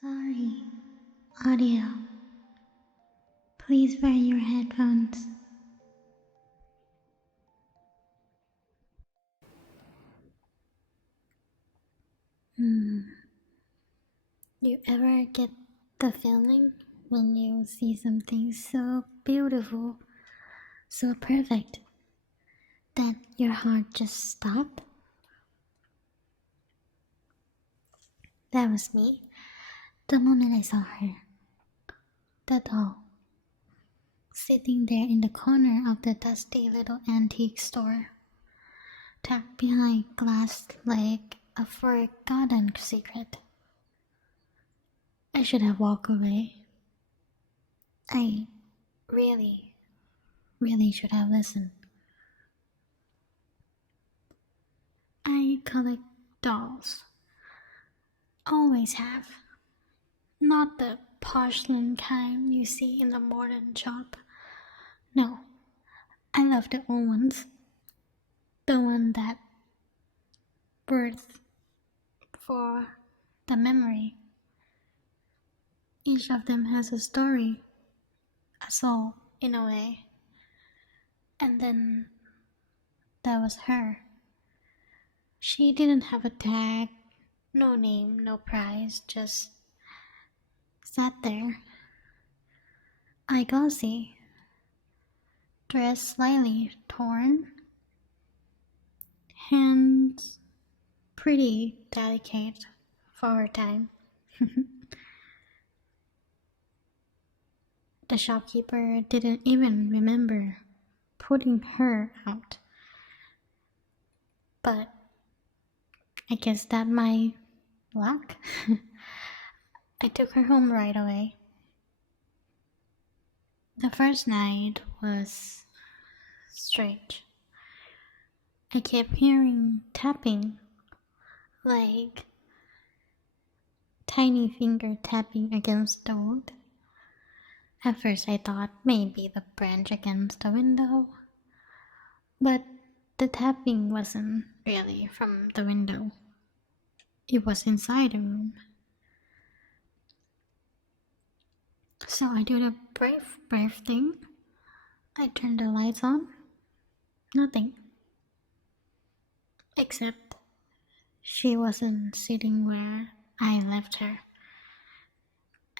Sorry. Audio. Please wear your headphones. You ever get the feeling when you see something so beautiful, so perfect, that your heart just stopped? That was me the moment I saw her. The doll. Sitting there in the corner of the dusty little antique store, tucked behind glass like a forgotten secret. I should have walked away. I really should have listened. I collect dolls. Always have. Not the porcelain kind you see in the modern shop. No, I love the old ones. The one that worth for the memory. Each of them has a story, a soul in a way. And then there was her. She didn't have a tag, no name, no price, just sat there. Eye glossy, dress slightly torn, hands pretty delicate for her time. The shopkeeper didn't even remember putting her out. But I guess that my luck. I took her home right away. The first night was strange. I kept hearing tapping, like tiny finger tapping against the wood. At first I thought maybe the branch against the window, but the tapping wasn't really from the window. It was inside the room. So I do the brave thing. I turned the lights on. Nothing. Except she wasn't sitting where I left her.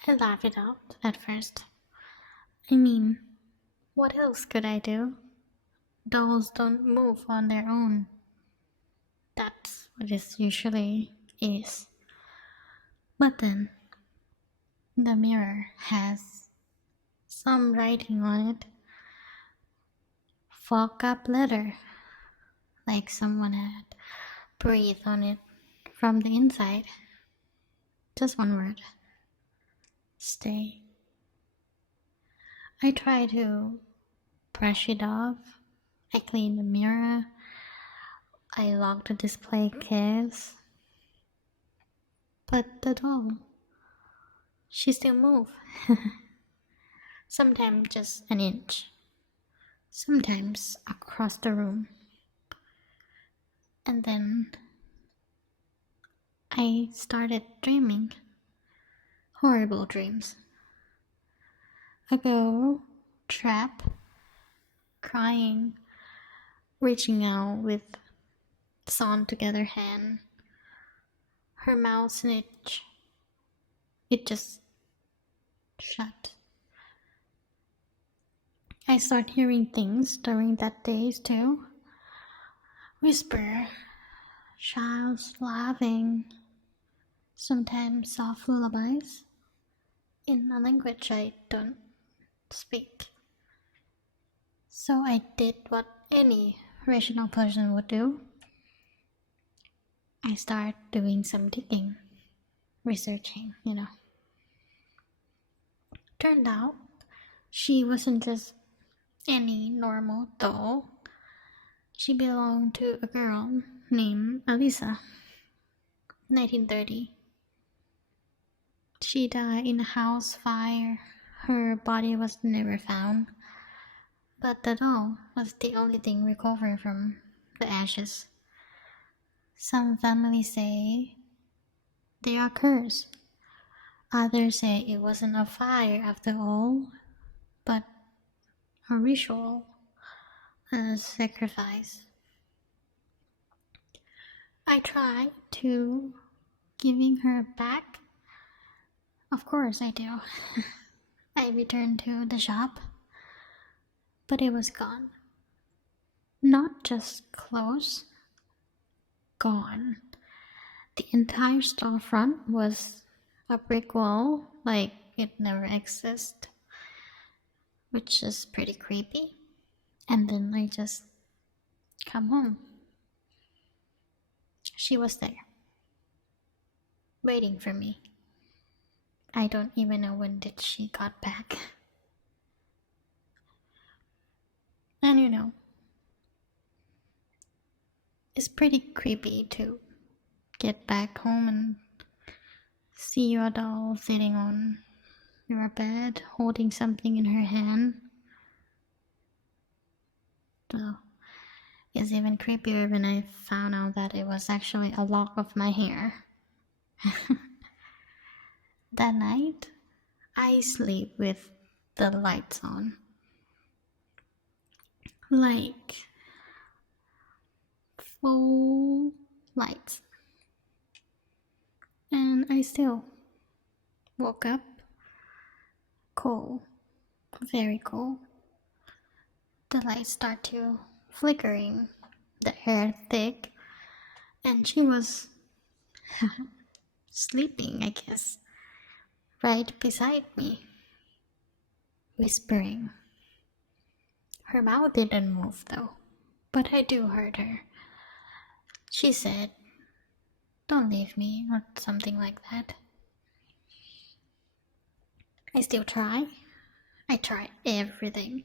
I laughed it out at first. I mean, what else could I do? Dolls don't move on their own. That's what it usually is. But then, the mirror has some writing on it. Fuck up letter. Like someone had breathed on it from the inside. Just one word. Stay. I try to brush it off. I clean the mirror. I lock the display case. But the doll, she still moves. Sometimes just an inch. Sometimes across the room. And then I started dreaming. Horrible dreams. A girl trapped, crying, reaching out with sewn together hand. Her mouth snitch. It just shut. I start hearing things during that day too. Whisper, shouts, laughing, sometimes soft lullabies in a language I don't speak. So I did what any rational person would do. I start doing some digging, researching, Turned out she wasn't just any normal doll. She belonged to a girl named Alisa, 1930. She died in a house fire. Her body was never found, but the doll was the only thing recovered from the ashes. Some families say they are cursed, Others say it wasn't a fire after all, but a ritual, a sacrifice. I tried to giving her back. Of course I do. I returned to the shop, but it was gone. Not just clothes, gone. The entire storefront was a brick wall, like it never existed, which is pretty creepy. And then I just come home. She was there, waiting for me. I don't even know when did she got back. And you know, it's pretty creepy to get back home and see your doll sitting on your bed, holding something in her hand. So, it's even creepier when I found out that it was actually a lock of my hair. That night, I sleep with the lights on. Like full lights. And I still woke up cold, very cold. The lights start to flickering, the air thick, and she was sleeping, I guess, right beside me, whispering. Her mouth didn't move though, but I do heard her. She said, "Don't leave me," or something like that. I still try. I try everything.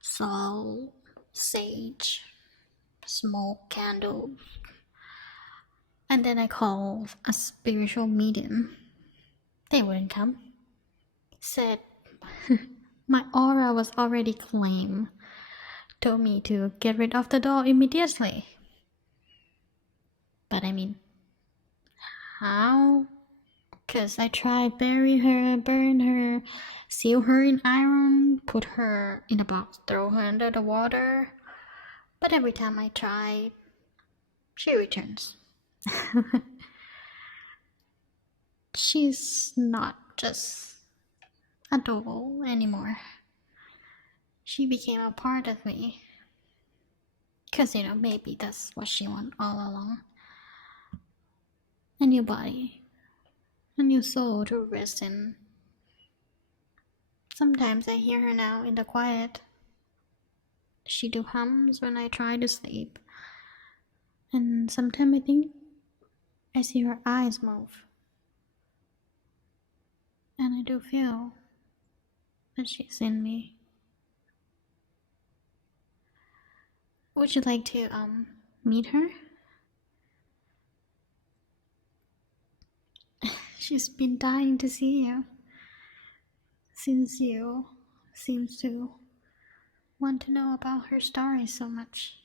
Salt, sage, smoke candles. And then I called a spiritual medium. They wouldn't come. Said my aura was already claimed. Told me to get rid of the doll immediately. But I mean, how? Cause I tried bury her, burn her, seal her in iron, put her in a box, throw her under the water. But every time I try, she returns. She's not just a doll anymore. She became a part of me. Cause maybe that's what she wanted all along. A new body. A new soul to rest in. Sometimes I hear her now in the quiet. She do hums when I try to sleep. And sometimes I think I see her eyes move. And I do feel that she's in me. Would you like to meet her? She's been dying to see you. Since you seems to want to know about her story so much.